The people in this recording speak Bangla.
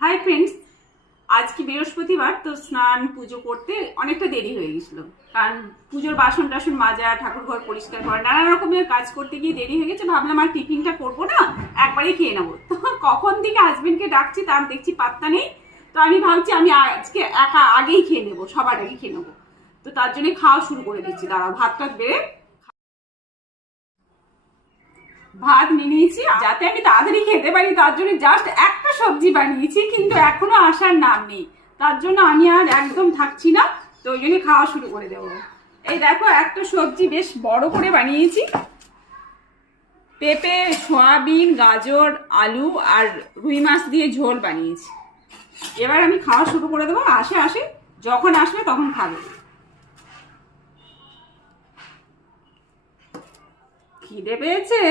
হাই ফ্রেন্ডস, আজকে বৃহস্পতিবার তো স্নান পুজো করতে অনেকটা দেরি হয়ে গেছিল। কারণ পুজোর বাসন টাসন মাজা, ঠাকুর ঘর পরিষ্কার করা, নানা রকমের কাজ করতে গিয়ে দেরি হয়ে গেছে। ভাবলাম আর টিফিনটা করবো না, একবারেই খেয়ে নেবো। তো কখন থেকে হাজবেন্ডকে ডাকছি তার দেখছি পাত্তা নেই। তো আমি ভাবছি আমি আজকে একা আগেই খেয়ে নেবো, সবার আগে খেয়ে নেবো। তো তার জন্য খাওয়া শুরু করে দিচ্ছি। দাঁড়াও, ভাতটা বেড়ে ভাত নিয়ে নিয়েছি যাতে আমি তাড়াতাড়ি খেতে পারি। তার জন্য জাস্ট একটা সবজি বানিয়েছি, কিন্তু এখনো আসার নাম নেই। তার জন্য আমি আর একদম থাকছি না, তো ওই জন্য খাওয়া শুরু করে দেবো। এই দেখো, একটা সবজি বেশ বড় করে বানিয়েছি। পেঁপে, সয়াবিন, গাজর, আলু আর রুই মাছ দিয়ে ঝোল বানিয়েছি। এবার আমি খাওয়া শুরু করে দেবো। আসে যখন আসবে তখন খাবে। খিদে পেয়েছে।